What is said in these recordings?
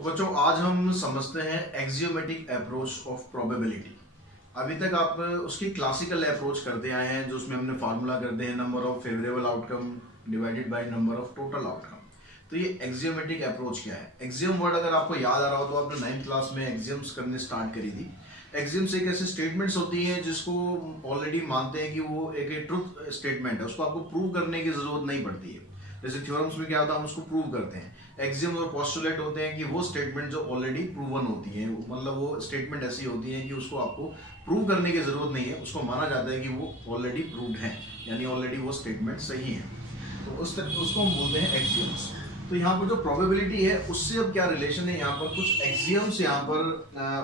तो बच्चों आज हम समझते हैं एक्सियोमेटिक अप्रोच ऑफ प्रोबेबिलिटी। अभी तक आप उसकी क्लासिकल अप्रोच करते आए हैं, जो उसमें हमने फार्मूला करते हैं number of favourable outcome divided by number of total outcome. तो ये एक्सियोमेटिक अप्रोच क्या है? एक्सियम वर्ड अगर आपको याद आ रहा हो तो आपने 9th क्लास में एक्सियम्स करने स्टार्ट करी थी। एक्सियम्स एक ऐसे स्टेटमेंट्स होती हैं जिसको ऑलरेडी मानते हैं कि वो एक ट्रुथ स्टेटमेंट है, उसको आपको प्रूव करने की जरूरत नहीं पड़ती है। जैसे थ्योरम्स में क्या होता है, हम उसको प्रूव करते हैं। एक्सियम और पोस्टुलेट होते हैं कि वो स्टेटमेंट जो ऑलरेडी प्रूवन होती है, मतलब वो स्टेटमेंट ऐसी होती है कि उसको आपको प्रूव करने की जरूरत नहीं है, उसको माना जाता है कि वो ऑलरेडी प्रूव्ड है, यानी ऑलरेडी वो स्टेटमेंट सही है। तो उसको हम बोलते हैं एक्सियम्स। तो यहाँ पर जो प्रोबेबिलिटी है उससे अब क्या रिलेशन है, यहाँ पर कुछ एक्सियम्स यहाँ पर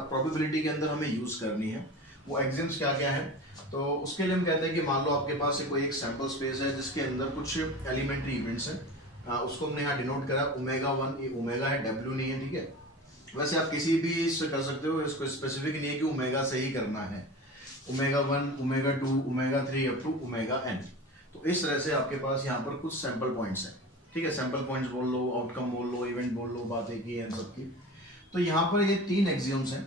प्रोबेबिलिटी के अंदर हमें यूज करनी है। वो एक्सियम्स क्या क्या है, तो उसके लिए हम कहते हैं कि मान लो आपके पास कोई एक सैंपल स्पेस है जिसके अंदर कुछ एलिमेंट्री इवेंट्स हैं, उसको हमने यहाँ डिनोट करा ओमेगा 1। ये ओमेगा है, डब्ल्यू नहीं है, ठीक है। वैसे आप किसी भी इससे कर सकते हो, इसको स्पेसिफिक नहीं है कि ओमेगा से ही करना है। Omega 1, omega 2, omega 3 up to omega n। तो इस तरह से आपके पास यहाँ पर कुछ सैंपल पॉइंट्स हैं, ठीक है। सैंपल पॉइंट्स बोल लो, आउटकम बोल लो, इवेंट बोल लो, बात एक ही है सबकी। तो यहाँ पर ये 3 एक्सियम्स हैं।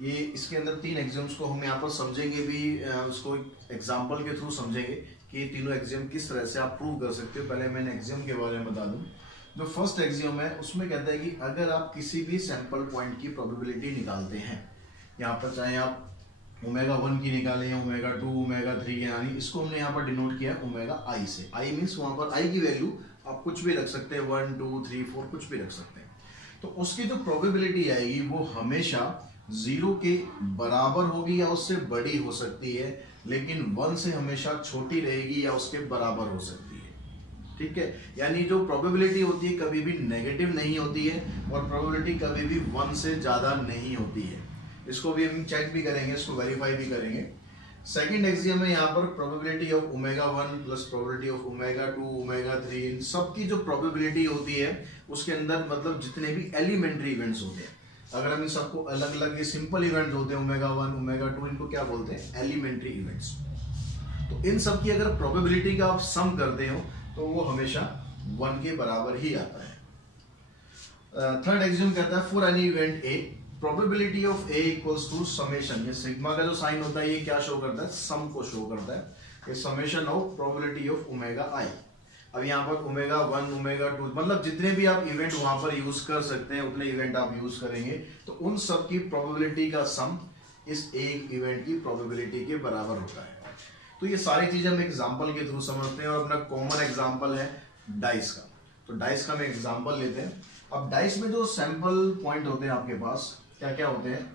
ये इसके अंदर 3 एक्सियम्स को हम यहाँ पर समझेंगे भी, उसको एग्जाम्पल के थ्रू समझेंगे कि ये तीनों एक्सियम किस तरह से आप प्रूव कर सकते हो। पहले मैंने एक्सियम के बारे में बता दूं। जो फर्स्ट एक्सियम है उसमें कहता है कि अगर आप किसी भी सैंपल पॉइंट की प्रोबेबिलिटी निकालते हैं, यहाँ पर चाहे आप ओमेगा 1 की निकालें या ओमेगा 2, ओमेगा 3, यानी इसको हमने यहाँ पर डिनोट किया ओमेगा आई से। आई मीन्स वहां पर आई की वैल्यू आप कुछ भी रख सकते हैं, 1, 2, 3, 4 कुछ भी रख सकते हैं। तो उसकी जो प्रोबेबिलिटी आएगी वो हमेशा 0 के बराबर होगी या उससे बड़ी हो सकती है, लेकिन 1 से हमेशा छोटी रहेगी या उसके बराबर हो सकती है, ठीक है। यानी जो प्रोबेबिलिटी होती है कभी भी नेगेटिव नहीं होती है और प्रोबेबिलिटी कभी भी 1 से ज्यादा नहीं होती है। इसको भी हम चेक भी करेंगे, इसको वेरीफाई भी करेंगे। सेकंड एक्सियम है यहाँ पर probability of omega 1 plus probability of omega 2, omega 3, इन सबकी जो प्रोबेबिलिटी होती है उसके अंदर मतलब जितने भी एलिमेंट्री इवेंट्स होते हैं, अगर हम इन सबको अलग अलग, ये सिंपल इवेंट्स होते हैं ओमेगा 1, ओमेगा 2, इनको क्या बोलते हैं? Elementary events. तो इन सब की अगर प्रोबेबिलिटी का आप सम करते हो तो वो हमेशा 1 के बराबर ही आता है। थर्ड एक्सियम कहता है for any event A probability of A equals to summation. ये सिग्मा का जो साइन होता है ये क्या शो करता है? सम को शो करता है। ये summation of probability of omega आई। अब यहाँ पर ओमेगा 1, ओमेगा 2, मतलब जितने भी आप इवेंट वहां पर यूज कर सकते हैं उतने इवेंट आप यूज करेंगे, तो उन सब की प्रोबेबिलिटी का सम इस एक इवेंट की प्रोबेबिलिटी के बराबर होता है। तो ये सारी चीजें हम एग्जांपल के थ्रू समझते हैं और अपना कॉमन एग्जांपल है डाइस का। तो डाइस का हम एग्जांपल लेते हैं। अब डाइस में जो सैंपल पॉइंट होते हैं आपके पास क्या क्या होते हैं?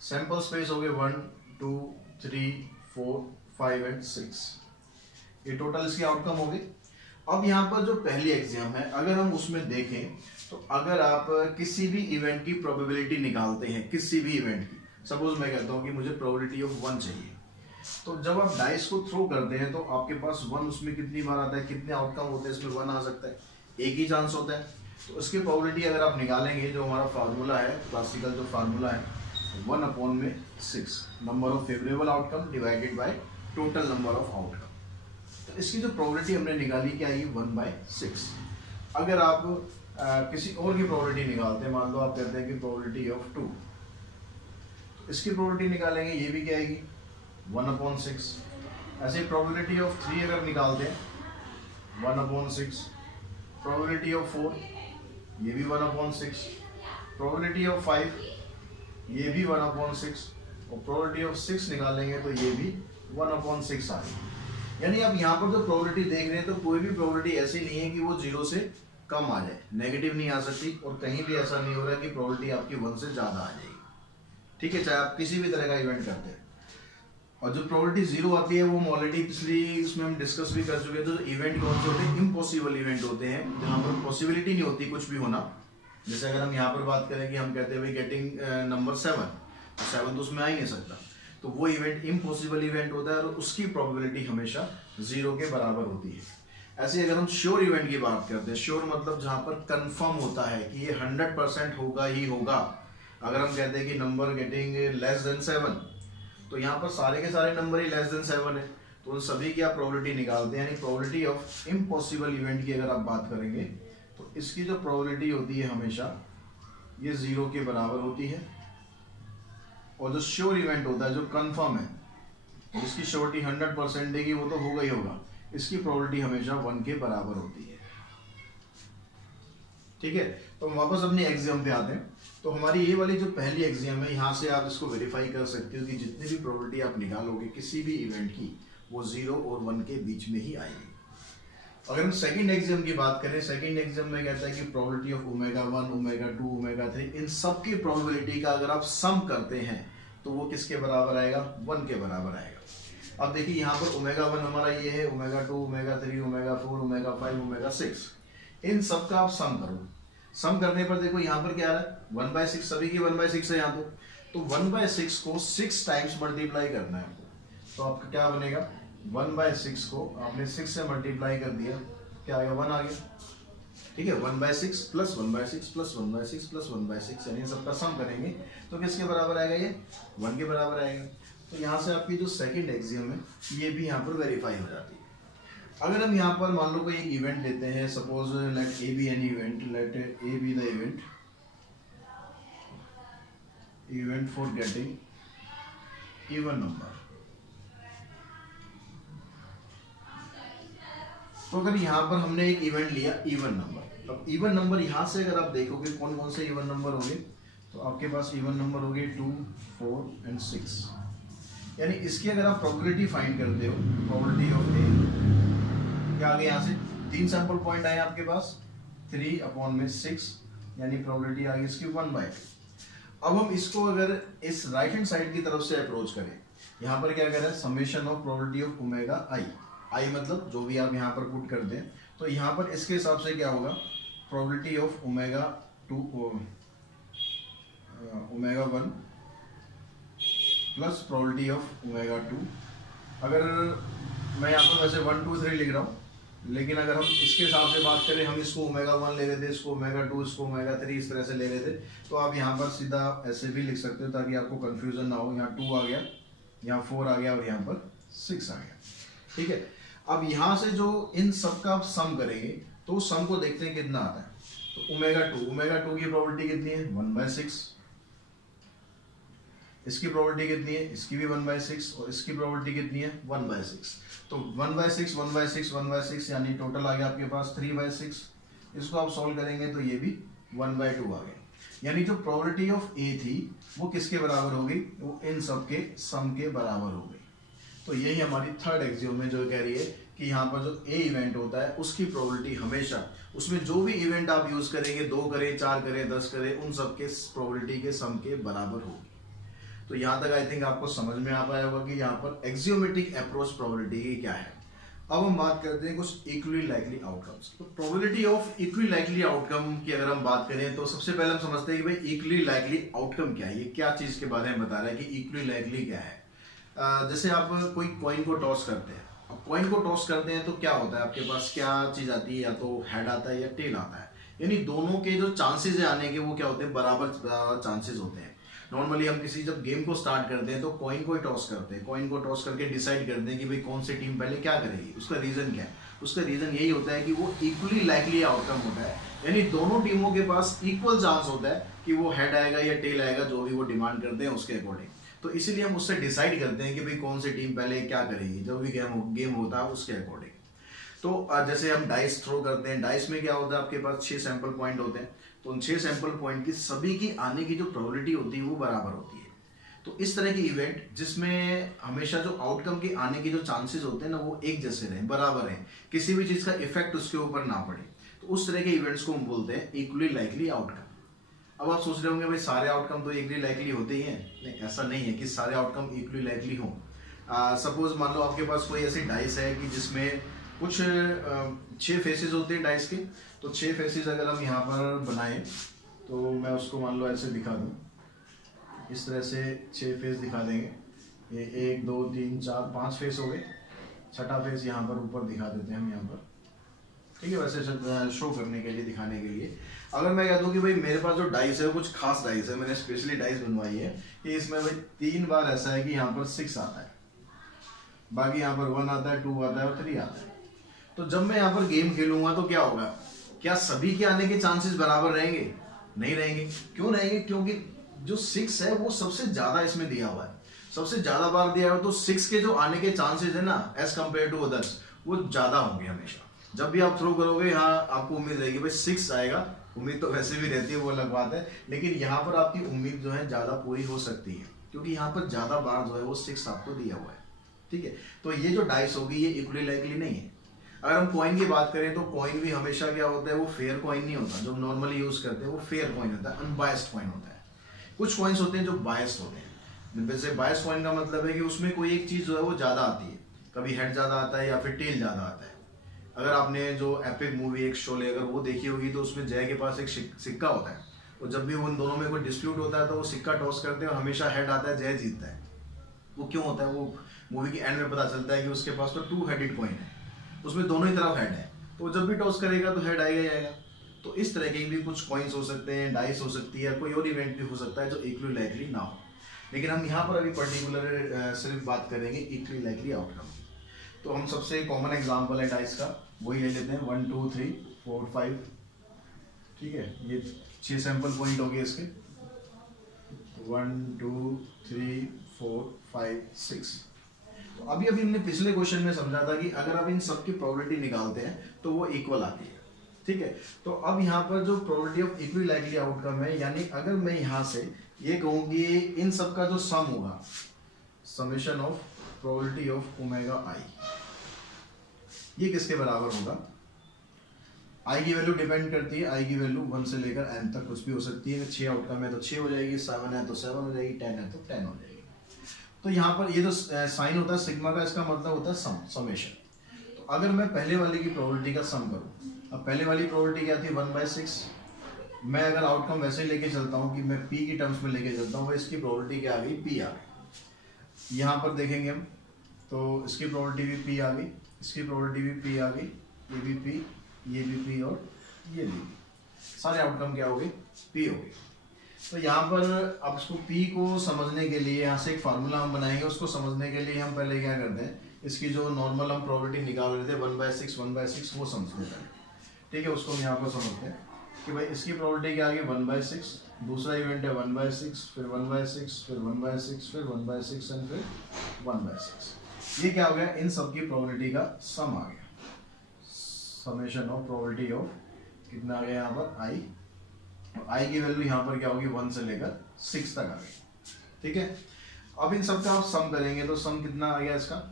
सैंपल स्पेस हो गए 1, 2, 3, 4, 5 एंड 6। ये टोटल इसके आउटकम हो गए। अब यहाँ पर जो पहली एग्जाम है अगर हम उसमें देखें तो अगर आप किसी भी इवेंट की प्रोबेबिलिटी निकालते हैं, किसी भी इवेंट की, सपोज मैं कहता हूँ कि मुझे प्रोबेबिलिटी ऑफ 1 चाहिए, तो जब आप डाइस को थ्रो करते हैं तो आपके पास 1 उसमें कितनी बार आता है, कितने आउटकम होते हैं? इसमें 1 आ सकता है, एक ही चांस होता है। तो उसकी प्रोबेबिलिटी अगर आप निकालेंगे, जो हमारा फार्मूला है, क्लासिकल जो फार्मूला है, 1/6 number of favourable outcome divided by total number of outcome. तो इसकी जो प्रोबेबिलिटी हमने निकाली क्या आएगी? 1/6। अगर आप किसी और की प्रोबेबिलिटी निकालते हैं, मान लो आप कहते हैं कि प्रोबेबिलिटी ऑफ 2, तो इसकी प्रोबेबिलिटी निकालेंगे, ये भी क्या आएगी? 1/6। ऐसे प्रोबेबिलिटी ऑफ 3 अगर निकालते हैं 1/6, प्रोबेबिलिटी ऑफ 4 ये भी 1/6, प्रोबेबिलिटी ऑफ 5 ये भी 1/6 और प्रोबेबिलिटी ऑफ 6 निकालेंगे तो ये भी 1/6 आ गई। यानी आप यहाँ पर जो प्रोबेबिलिटी देख रहे हैं तो कोई भी प्रोबेबिलिटी ऐसी नहीं है कि वो 0 से कम आ जाए, नेगेटिव नहीं आ सकती, और कहीं भी ऐसा नहीं हो रहा है कि प्रोबेबिलिटी आपकी 1 से ज्यादा आ जाएगी, ठीक है, चाहे आप किसी भी तरह का इवेंट करते हैं। और जो प्रोबेबिलिटी 0 आती है वो हम ऑलरेडी पिछली उसमें हम डिस्कस भी कर चुके हैं। तो इवेंट कौन से होते हैं? इम्पॉसिबल इवेंट होते हैं, जहाँ पर पॉसिबिलिटी नहीं होती कुछ भी होना। जैसे अगर हम यहाँ पर बात करें कि हम कहते हैं भाई गेटिंग नंबर 7, तो 7 तो उसमें आ ही नहीं सकता, तो वो इवेंट इम्पॉसिबल इवेंट होता है और उसकी प्रोबेबिलिटी हमेशा 0 के बराबर होती है। ऐसे अगर हम श्योर इवेंट की बात करते हैं, श्योर मतलब जहां पर कंफर्म होता है कि ये 100% होगा ही होगा। अगर हम कहते हैं कि नंबर गेटिंग लेस देन 7, तो यहाँ पर सारे के सारे नंबर ही लेस देन 7 है, तो उन सभी की आप प्रोबेबिलिटी निकालते हैं। यानी प्रोबेबिलिटी ऑफ इम्पॉसिबल इवेंट की अगर आप बात करेंगे तो इसकी जो प्रोबेबिलिटी होती है हमेशा ये 0 के बराबर होती है, और जो श्योर इवेंट होता है, जो कंफर्म है, जिसकी श्योरिटी 100% है कि वो तो होगा ही होगा, इसकी प्रोबेबिलिटी हमेशा 1 के बराबर होती है। ठीक है, तो हम वापस अपनी एग्जाम पे आते हैं। तो हमारी ये वाली जो पहली एग्जाम है, यहाँ से आप इसको वेरीफाई कर सकते हो कि जितनी भी प्रोबेबिलिटी आप निकालोगे किसी भी इवेंट की, वो 0 और 1 के बीच में ही आएगी। अगर हम सेकंड एग्जाम की बात करें, सेकंड एग्जाम में कहता है कि probability of omega 1, omega 2, omega 3, इन सब की प्रोबेबिलिटी का अगर आप सम करते हैं तो वो किसके बराबर आएगा? 1 के बराबर आएगा। अब देखिए यहाँ पर ओमेगा 1 हमारा ये है, omega 2, omega 3, omega 4, omega 5, omega 6, इन सब का आप सम करो। सम करने पर देखो यहाँ पर क्या आ रहा है? 1/6, सभी की 1/6 है यहाँ पे, तो 1/6 को 6 टाइम्स मल्टीप्लाई करना है आपको। तो आपका क्या बनेगा? 1/6 को आपने 6 से मल्टीप्लाई कर दिया, क्या आ गया? 1 आ गया। ठीक है, 1/6 प्लस 1/6 प्लस 1/6 प्लस 1/6, यानी सबका सम करेंगे तो किसके बराबर आएगा? ये 1 के बराबर आएगा। तो यहाँ से आपकी जो सेकंड एक्सियम है ये भी यहाँ पर वेरीफाई हो जाती है। अगर हम यहाँ पर मान लो कोई एक इवेंट लेते हैं, suppose let A be an event, let A be the event for getting even number. तो अगर यहाँ पर हमने एक इवेंट लिया इवन नंबर, अब इवन नंबर यहाँ से अगर आप देखोगे कौन कौन से इवन नंबर होंगे, तो आपके पास इवन नंबर होंगे 2, 4 एंड 6। यानी इसकी अगर आप प्रोबेबिलिटी फाइंड करते हो, प्रोबेबिलिटी ऑफ ए, क्या आ गया यहाँ से? 3 सैंपल पॉइंट आए आपके पास, 3/6, यानी प्रोबेबिलिटी आ गई इसकी 1/2। अब हम इसको अगर इस राइट हैंड साइड की तरफ से अप्रोच करें, यहाँ पर क्या कर रहा है? Summation of probability of omega आई मतलब जो भी आप यहाँ पर पुट कर दें, तो यहाँ पर इसके हिसाब से क्या होगा? Probability of omega 2, omega 1 plus probability of omega 2। अगर मैं यहाँ पर वैसे 1, 2, 3 लिख रहा हूँ, लेकिन अगर हम इसके हिसाब से बात करें, हम इसको ओमेगा 1 ले लेते, इसको ओमेगा 2, इसको ओमेगा 3, इस तरह से ले लेते, तो आप यहाँ पर सीधा ऐसे भी लिख सकते हो ताकि आपको कंफ्यूजन ना हो। यहाँ 2 आ गया, यहाँ 4 आ गया और यहाँ पर 6 आ गया। ठीक है, अब यहाँ से जो इन सब का आप सम करेंगे तो सम को देखते हैं कितना आता है। तो ओमेगा 2 की प्रोबेबिलिटी कितनी है? 1/6। इसकी प्रोबेबिलिटी कितनी है? इसकी भी 1/6, और इसकी प्रोबेबिलिटी कितनी है? 1/6। तो 1/6, 1/6, 1/6, यानी टोटल आ गया आपके पास 3/6। इसको आप सॉल्व करेंगे तो ये भी 1/2 आ गया। यानी जो प्रोबेबिलिटी ऑफ ए थी वो किसके बराबर हो गई? वो इन सब के सम के बराबर हो गई। तो यही हमारी थर्ड एक्सियोम में जो कह रही है कि यहाँ पर जो ए इवेंट होता है उसकी प्रोबेबिलिटी हमेशा, उसमें जो भी इवेंट आप यूज करेंगे, 2 करें, 4 करें, 10 करें, उन सब के प्रोबेबिलिटी के सम के बराबर होगी। तो यहाँ तक आई थिंक आपको समझ में आ पाया होगा कि यहाँ पर एक्सियोमेट्रिक अप्रोच प्रोबेबिलिटी की क्या है। अब हम बात करते हैं कुछ इक्वली लाइकली आउटकम्स। तो probability of equally likely outcome की अगर हम बात करें तो सबसे पहले हम समझते हैं कि भाई इक्वली लाइकली आउटकम क्या है, ये क्या चीज के बारे में बता रहा है कि इक्वली लाइकली क्या है। जैसे आप कोई कॉइन को टॉस करते हैं, अब कॉइन को टॉस करते हैं तो क्या होता है, आपके पास क्या चीज आती है? या तो हेड आता है या टेल आता है, यानी दोनों के जो चांसेस है आने के वो क्या होते हैं? बराबर चांसेस होते हैं। नॉर्मली हम किसी जब गेम को स्टार्ट करते हैं तो कॉइन को ही टॉस करते हैं, कॉइन को टॉस करके डिसाइड करते हैं कि भाई कौन सी टीम पहले क्या करेगी। उसका रीजन क्या है? उसका रीजन यही होता है कि वो इक्वली लाइकली आउटकम होता है, यानी दोनों टीमों के पास इक्वल चांस होता है कि वो हेड आएगा या टेल आएगा, जो भी वो डिमांड करते हैं उसके अकॉर्डिंग। तो इसीलिए हम उससे डिसाइड करते हैं कि भाई कौन सी टीम पहले क्या करेगी, जो भी गेम होता है उसके अकॉर्डिंग। तो जैसे हम डाइस थ्रो करते हैं, डाइस में क्या होता है? आपके पास 6 सैंपल पॉइंट होते हैं, तो उन 6 सैंपल पॉइंट की सभी की आने की जो प्रोबेबिलिटी होती है वो बराबर होती है। तो इस तरह की इवेंट जिसमें हमेशा जो आउटकम के आने के जो चांसेस होते हैं ना वो एक जैसे रहें, बराबर हैं, किसी भी चीज का इफेक्ट उसके ऊपर ना पड़े, तो उस तरह के इवेंट्स को हम बोलते हैं इक्वली लाइकली आउटकम। अब आप सोच रहे होंगे भाई सारे आउटकम तो इक्वली लाइकली होते ही हैं। नहीं, ऐसा नहीं है कि सारे आउटकम इक्वली लाइकली हों। सपोज मान लो आपके पास कोई ऐसी डाइस है कि जिसमें कुछ 6 फेसेस होते हैं डाइस के, तो 6 फेसेस अगर हम यहाँ पर बनाएं तो मैं उसको मान लो ऐसे दिखा दूँ, इस तरह से 6 फेस दिखा देंगे। ये 1, 2, 3, 4, 5 फेस हो गए, छठा फेस यहाँ पर ऊपर दिखा देते हैं हम यहाँ पर। ठीक है, वैसे शो करने के लिए, दिखाने के लिए। अगर मैं कह दूं कि भाई मेरे पास जो डाइस है वो कुछ खास डाइस है, मैंने स्पेशली डाइस बनवाई है कि इसमें भाई 3 बार ऐसा है कि यहाँ पर 6 आता है, बाकी यहाँ पर 1 आता है, 2 आता है और 3 आता है। तो जब मैं यहाँ पर गेम खेलूंगा तो क्या होगा? क्या सभी के आने के चांसेस बराबर रहेंगे? नहीं रहेंगे। क्यों रहेंगे? क्योंकि जो 6 है वो सबसे ज्यादा इसमें दिया हुआ है, सबसे ज्यादा बार दिया हुआ है, तो 6 के जो आने के चांसेस है ना एज कम्पेयर टू अदर्स वो ज्यादा होंगे हमेशा। जब भी आप थ्रो करोगे यहाँ आपको उम्मीद रहेगी भाई 6 आएगा, उम्मीद तो वैसे भी रहती है, वो अलग बात है, लेकिन यहाँ पर आपकी उम्मीद जो है ज्यादा पूरी हो सकती है क्योंकि यहाँ पर ज्यादा बार जो है वो 6 आपको दिया हुआ है। ठीक है, तो ये जो डाइस होगी ये इक्वली लाइकली नहीं है। अगर हम कॉइन की बात करें तो कॉइन भी हमेशा क्या होता है, वो फेयर कॉइन नहीं होता, जो नॉर्मली यूज करते हैं वो फेयर कॉइन होता है, अनबायस्ड कॉइन होता है। कुछ कॉइन्स होते हैं जो बायस्ड होते हैं। वैसे बायस्ड कॉइन का मतलब है कि उसमें कोई एक चीज जो है वो ज्यादा आती है, कभी हेड ज्यादा आता है या फिर टेल ज्यादा आता है। अगर आपने जो एपिक मूवी एक शोले अगर वो देखी होगी तो उसमें जय के पास एक सिक्का होता है, तो जब भी उन दोनों में कोई डिस्प्यूट होता है तो वो सिक्का टॉस करते हैं और हमेशा हेड आता है, जय जीतता है। वो क्यों होता है? वो मूवी के एंड में पता चलता है कि उसके पास तो 2 हेडेड कॉइन है, उसमें दोनों ही तरफ हेड है, तो जब भी टॉस करेगा तो हेड आएगा ही आएगा। तो इस तरह के भी कुछ कॉइन्स हो सकते हैं, डाइस हो सकती है, कोई और इवेंट भी हो सकता है जो इक्वली लाइकली ना हो। लेकिन हम यहाँ पर अभी पर्टिकुलर सिर्फ बात करेंगे इक्वली लाइकली आउटकम। तो हम सबसे कॉमन एग्जांपल है डाइस का, वही ले लेते हैं 1 2 3 4 5। ठीक है, ये 6 सैंपल पॉइंट हो गए इसके, 1 2 3 4 5 6। तो अभी हमने पिछले क्वेश्चन में समझा था कि अगर आप इन सब की प्रोबेबिलिटी निकालते हैं तो वो इक्वल आती है। ठीक है, तो अब यहाँ पर जो probability of equally likely outcome है, यानी अगर मैं यहाँ से ये कहूँ कि इन सब का जो सम होगा, summation of probability of omega आई, ये किसके बराबर होगा? आई की वैल्यू डिपेंड करती है, आई की वैल्यू 1 से लेकर n तक कुछ भी हो सकती है। 6 आउटकम है तो 6 हो जाएगी, 7 है तो 7 हो जाएगी, 10 है तो 10 हो जाएगी। तो यहाँ पर ये जो साइन होता है सिग्मा का, इसका मतलब होता है सम, समेशन। तो अगर मैं पहले वाले की प्रोबेबिलिटी का सम करूँ, अब पहले वाली प्रोबेबिलिटी क्या थी? 1/6। मैं अगर आउटकम वैसे लेके चलता हूँ कि मैं p की टर्म्स में लेके चलता हूँ, इसकी प्रोबेबिलिटी क्या आ गई? p आ गई। यहाँ पर देखेंगे हम तो इसकी प्रोबेबिलिटी भी p आ गई, इसकी प्रोबेबिलिटी भी p आ गई, ये भी p, ये भी p और ये भी p। सारे आउटकम क्या हो गए? p हो गए। तो यहाँ पर अब इसको p को समझने के लिए यहाँ से एक फार्मूला हम बनाएंगे। उसको समझने के लिए हम पहले क्या करते हैं, इसकी जो नॉर्मल हम प्रोबेबिलिटी निकाल रहे थे 1/6 वो समझते हैं। ठीक है, उसको हम यहाँ पर समझते हैं कि भाई इसकी प्रोबेबिलिटी क्या आ गई? 1/6, दूसरा इवेंट है 1/6, फिर 1/6, फिर 1/6, फिर 1/6 एंड फिर 1/6। ये क्या हो गया? इन सब की प्रोबेबिलिटी का सम आ गया, समेशन ऑफ प्रोबेबिलिटी ऑफ कितना आ गया यहाँ पर? आई। और आई की वैल्यू यहाँ पर क्या होगी? 1 से लेकर 6 तक आ गई। ठीक है, अब इन सब का आप सम करेंगे तो सम कितना आ गया इसका?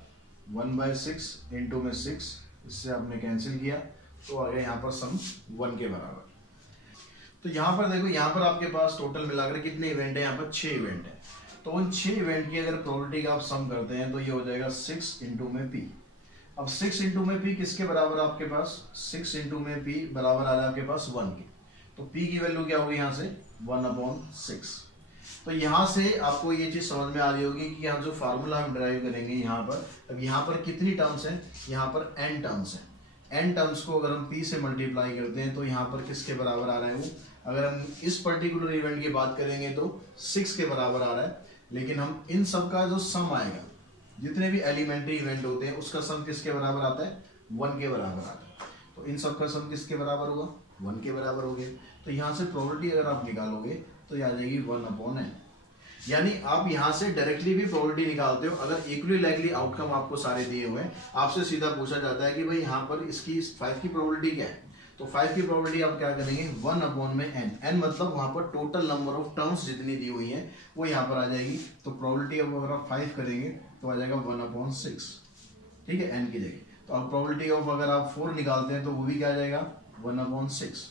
1/6 इंटू में 6, इससे आपने कैंसिल किया तो आ गया यहाँ पर सम 1 के बराबर। तो यहाँ पर देखो, यहाँ पर आपके पास टोटल मिलाकर कितने इवेंट है? यहाँ पर 6 इवेंट है। तो उन 6 इवेंट की अगर प्रोबेबिलिटी का आप सम करते हैं तो ये हो जाएगा 6 इंटू में p। अब 6 इंटू में p किसके बराबर आपके पास? 6 इंटू में p बराबर आ रहा है आपके पास 1 के। तो p की वैल्यू क्या होगी यहाँ से? 1/6। तो यहाँ से आपको ये चीज समझ में आ रही होगी कि यहाँ जो फार्मूला हम ड्राइव करेंगे यहाँ पर, अब यहाँ पर कितनी टर्म्स हैं? यहाँ पर n टर्म्स हैं। n टर्म्स को अगर हम p से मल्टीप्लाई करते हैं तो यहाँ पर किसके बराबर आ रहा है वो? अगर हम इस पर्टिकुलर इवेंट की बात करेंगे तो 6 के बराबर आ रहा है। लेकिन हम इन सब का जो सम आएगा, जितने भी एलिमेंट्री इवेंट होते हैं उसका सम किसके बराबर आता है? 1 के बराबर आता है। तो इन सब का सम किसके बराबर होगा? 1 के बराबर हो गया। तो यहाँ से प्रोबेबिलिटी अगर आप निकालोगे तो ये आ जाएगी 1/n। यानी आप यहाँ से डायरेक्टली भी प्रोबेबिलिटी निकालते हो। अगर इक्वली लाइकली आउटकम आपको सारे दिए हुए हैं, आपसे सीधा पूछा जाता है कि भाई यहाँ पर इसकी 5 की प्रोबेबिलिटी क्या है, तो 5 की प्रोबेबिलिटी आप क्या करेंगे? 1/n। n मतलब वहां पर टोटल नंबर ऑफ टर्म्स जितनी दी हुई हैं वो यहाँ पर आ जाएगी। तो प्रोबेबिलिटी अब अगर आप 5 करेंगे तो आ जाएगा 1/6। ठीक है, n की जगह। तो अब प्रोबेबिलिटी ऑफ अगर आप 4 निकालते हैं तो वो भी क्या आ जाएगा? 1/6।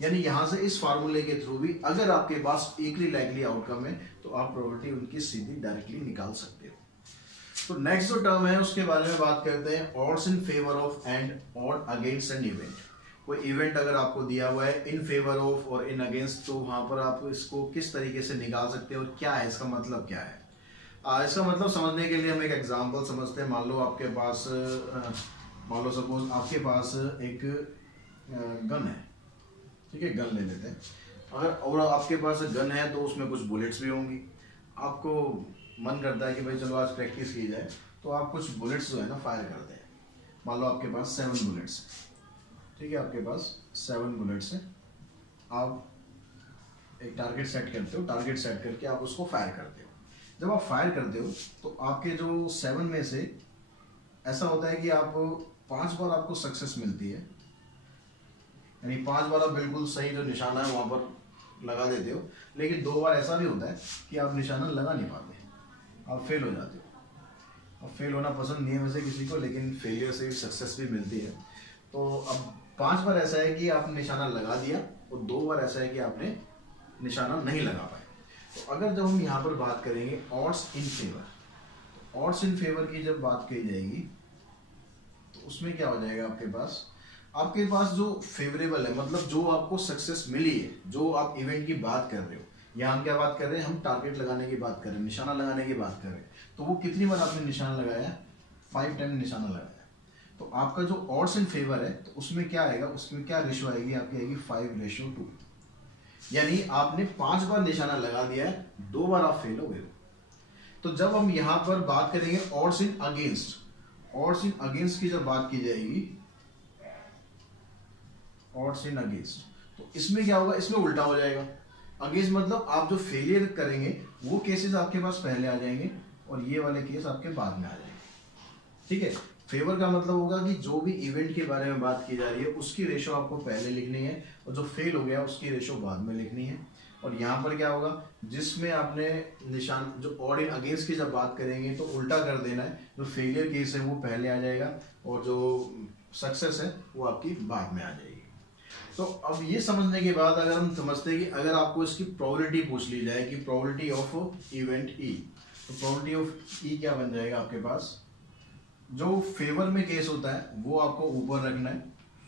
यानी यहाँ से इस फार्मूले के थ्रू भी अगर आपके पास इक्वली लाइकली आउटकम है तो आप प्रोबेबिलिटी उनकी सीधी डायरेक्टली निकाल सकते हो। तो नेक्स्ट जो टर्म है उसके बारे में बात करते हैं, odds in favour of and odd against an event. कोई इवेंट अगर आपको दिया हुआ है इन फेवर ऑफ और इन अगेंस्ट, तो वहां पर आप इसको किस तरीके से निकाल सकते हो और क्या है इसका मतलब क्या है? इसका मतलब समझने के लिए हम एक एग्जांपल समझते हैं। मान लो आपके पास, मान लो सपोज आपके पास एक गन है। ठीक है, गन ले लेते हैं। अगर और आपके पास गन है तो उसमें कुछ बुलेट्स भी होंगी। आपको मन करता है कि भाई चलो आज प्रैक्टिस की जाए, तो आप कुछ बुलेट्स जो है ना फायर करते हैं। मान लो आपके पास 7 बुलेट्स। ठीक है, आपके पास 7 बुलेट्स हैं। आप एक टारगेट सेट करते हो, टारगेट सेट करके आप उसको फायर करते हो। जब आप फायर करते हो तो आपके जो 7 में से ऐसा होता है कि आप 5 बार आपको सक्सेस मिलती है, यानी 5 बार आप बिल्कुल सही जो निशाना है वहां पर लगा देते हो, लेकिन 2 बार ऐसा भी होता है कि आप निशाना लगा नहीं पाते, आप फेल हो जाते हो। अब फेल होना पसंद नहीं है वैसे किसी को, लेकिन फेलियर से सक्सेस भी मिलती है। तो अब 5 बार ऐसा है कि आपने निशाना लगा दिया और 2 बार ऐसा है कि आपने निशाना नहीं लगा पाए। तो अगर जब हम यहाँ पर बात करेंगे ऑड्स इन फेवर, तो ऑड्स इन फेवर की जब बात की जाएगी तो उसमें क्या हो जाएगा, आपके पास जो फेवरेबल है, मतलब जो आपको सक्सेस मिली है, जो आप इवेंट की बात कर रहे हो, यहाँ हम क्या बात कर रहे हैं, हम टारगेट लगाने की बात कर रहे हैं, निशाना लगाने की बात कर रहे हैं। तो वो कितनी बार आपने निशाना लगाया, 5 टाइम निशाना लगाया। तो आपका जो ऑड्स इन फेवर है तो उसमें क्या आएगा, उसमें क्या रेशो आएगी आपकी, आएगी 5:2। यानी आपने 5 बार निशाना लगा दिया है, 2 बार आप फेल हो गए। तो जब हम यहां पर बात करेंगे odds in against, odds in against की जब बात की जाएगी, ऑड्स इन अगेंस्ट, तो इसमें क्या होगा, इसमें उल्टा हो जाएगा। अगेंस्ट मतलब आप जो फेलियर करेंगे वो केसेस आपके पास पहले आ जाएंगे और ये वाले केस आपके बाद में आ जाएंगे। ठीक है, फेवर का मतलब होगा कि जो भी इवेंट के बारे में बात की जा रही है उसकी रेशो आपको पहले लिखनी है और जो फेल हो गया उसकी रेशो बाद में लिखनी है। और यहाँ पर क्या होगा, जिसमें आपने निशान जो ऑड इन अगेंस्ट की जब बात करेंगे तो उल्टा कर देना है, जो फेलियर केस है वो पहले आ जाएगा और जो सक्सेस है वो आपकी बाद में आ जाएगी। तो अब ये समझने के बाद अगर हम समझते हैं कि अगर आपको इसकी प्रोबेबिलिटी पूछ ली जाए कि प्रोबेबिलिटी ऑफ इवेंट ई, तो प्रोबेबिलिटी ऑफ ई क्या बन जाएगा आपके पास, जो फेवर में केस होता है वो आपको ऊपर रखना है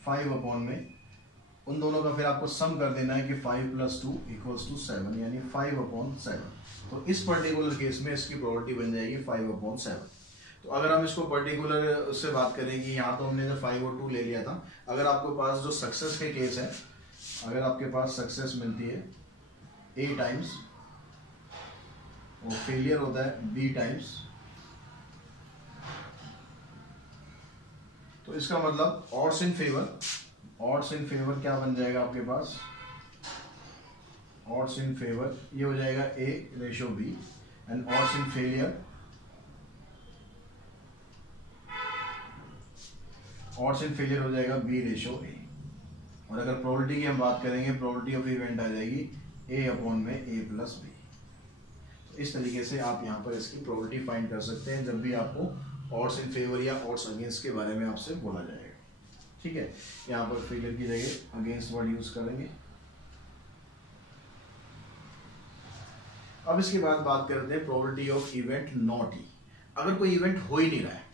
5 में, उन दोनों का फिर आपको सम कर देना है कि 5 + 2 = 7, यानी 5/7। तो इस पर्टिकुलर केस में इसकी प्रोबेबिलिटी बन जाएगी 5/7। तो अगर हम इसको पर्टिकुलर से बात करें कि यहाँ तो हमने जब 5 और 2 ले लिया था, अगर आपके पास जो सक्सेस के केस है, अगर आपके पास सक्सेस मिलती है A टाइम्स और फेलियर होता है B टाइम्स, तो इसका मतलब ऑड्स इन फेवर क्या बन जाएगा आपके पास, ऑड्स इन फेवर ये हो जाएगा A/B and odds in failure, odds in failure हो जाएगा B/A। और अगर प्रोबेबिलिटी की हम बात करेंगे, प्रोबेबिलिटी ऑफ इवेंट आ जाएगी A/A + B। तो इस तरीके से आप यहाँ पर इसकी प्रोबेबिलिटी फाइंड कर सकते हैं जब भी आपको ऑड्स इन फेवर या ऑड्स अगेंस्ट के बारे में आपसे बोला जाएगा। ठीक है, यहाँ पर फेलियर की जगह अगेंस्ट वर्ड यूज करेंगे। अब इसके बाद बात करते हैं प्रोबेबिलिटी ऑफ इवेंट नॉट ई। अगर कोई इवेंट हो ही नहीं रहा है,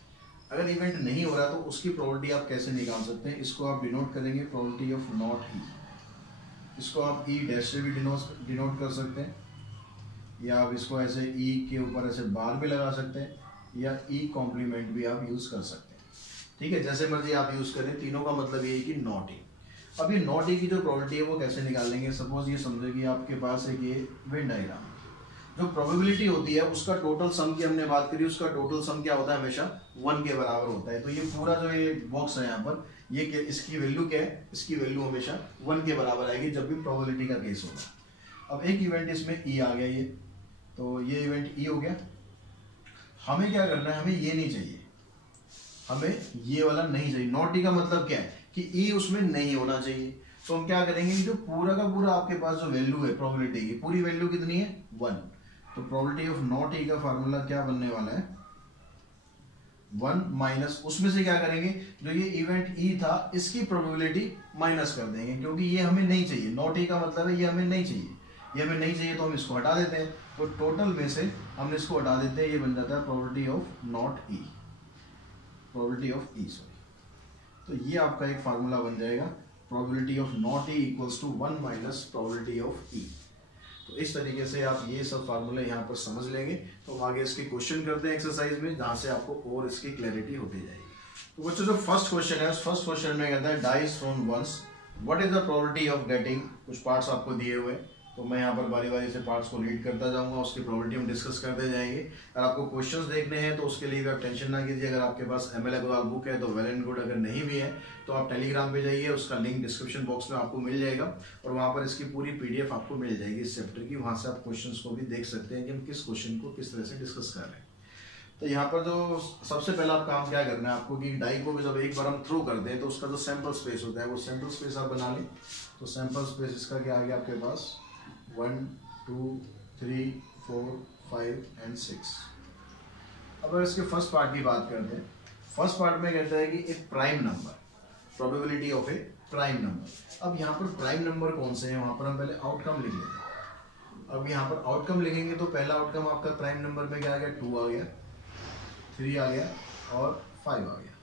अगर इवेंट नहीं हो रहा तो उसकी प्रोबेबिलिटी आप कैसे निकाल सकते हैं, इसको आप डिनोट करेंगे प्रोबेबिलिटी ऑफ नॉट ई। इसको आप ई डैश से भी डिनोट कर सकते हैं, या आप इसको ऐसे ई के ऊपर ऐसे बार भी लगा सकते हैं, या ई कॉम्प्लीमेंट भी आप यूज कर सकते हैं। ठीक है, जैसे मर्जी आप यूज करें, तीनों का मतलब ये है कि नॉट ई। अब ये नॉट ई की जो प्रोबेबिलिटी है वो कैसे निकालेंगे, सपोज ये समझो कि आपके पास एक ये वेन डायग्राम, जो प्रोबेबिलिटी होती है उसका टोटल सम की हमने बात करी, उसका टोटल सम क्या होता है, हमेशा 1 के बराबर होता है। तो ये पूरा जो ये बॉक्स है यहाँ पर, ये इसकी वैल्यू क्या है, इसकी वैल्यू हमेशा 1 के बराबर आएगी जब भी प्रोबेबिलिटी का केस होगा। अब एक इवेंट इसमें ई आ गया, ये तो ये इवेंट ई हो गया। हमें क्या करना है, हमें ये नहीं चाहिए, हमें ये वाला नहीं चाहिए। नॉट ई का मतलब क्या है कि ई उसमें नहीं होना चाहिए। तो हम क्या करेंगे, जो पूरा का पूरा आपके पास जो वैल्यू है प्रोबेबिलिटी की, पूरी वैल्यू कितनी है, 1। तो प्रोबेबिलिटी ऑफ नॉट ई का फार्मूला क्या बनने वाला है, 1 माइनस, उसमें से क्या करेंगे, जो ये इवेंट ई था इसकी प्रोबेबिलिटी माइनस कर देंगे, क्योंकि ये हमें नहीं चाहिए। नॉट ई का मतलब है ये हमें नहीं चाहिए, ये हमें नहीं चाहिए तो हम इसको हटा देते हैं। तो टोटल में से हम इसको हटा देते हैं, ये बन जाता है probability of not E, probability of E sorry. तो ये आपका एक फार्मूला बन जाएगा, probability of not E = 1 minus probability of E. तो इस तरीके से आप ये सब फार्मूले यहाँ पर समझ लेंगे। तो हम आगे इसके क्वेश्चन करते हैं एक्सरसाइज में, जहाँ से आपको और इसकी क्लैरिटी होती जाएगी। तो बच्चों जो फर्स्ट क्वेश्चन है, उस फर्स्ट क्वेश्चन में कहता है dice thrown once, what is the probability of getting, कुछ पार्ट्स आपको दिए हुए, तो मैं यहाँ पर बारी बारी से पार्ट्स को रीड करता जाऊंगा, उसकी प्रोबेबिलिटी हम डिस्कस करते जाएंगे। अगर आपको क्वेश्चंस देखने हैं तो उसके लिए भी आप टेंशन ना कीजिए। अगर आपके पास ML अग्रवाल बुक है तो वेल एंड गुड, अगर नहीं भी है तो आप टेलीग्राम पे जाइए, उसका लिंक डिस्क्रिप्शन बॉक्स में आपको मिल जाएगा और वहाँ पर इसकी पूरी PDF आपको मिल जाएगी इस चैप्टर की। वहाँ से आप क्वेश्चन को भी देख सकते हैं कि हम किस क्वेश्चन को किस तरह से डिस्कस कर रहे हैं। तो यहाँ पर जो सबसे पहला आप काम क्या करना है आपको कि डाई को भी जब एक बार हम थ्रो करते हैं तो उसका जो सैंपल स्पेस होता है वो सैंपल स्पेस आप बना लें। तो सैंपल स्पेस इसका क्या आ गया आपके पास 1 2 3 4 5 and 6। अब अगर इसके फर्स्ट पार्ट की बात करते हैं, फर्स्ट पार्ट में कहता है कि एक prime number, probability of A prime number. अब यहाँ पर प्राइम नंबर कौन से हैं वहाँ पर हम पहले आउटकम लिख लेते हैं। अब यहाँ पर आउटकम लिखेंगे तो पहला आउटकम आपका प्राइम नंबर में क्या आ गया 2 आ गया, 3 आ गया और 5 आ गया।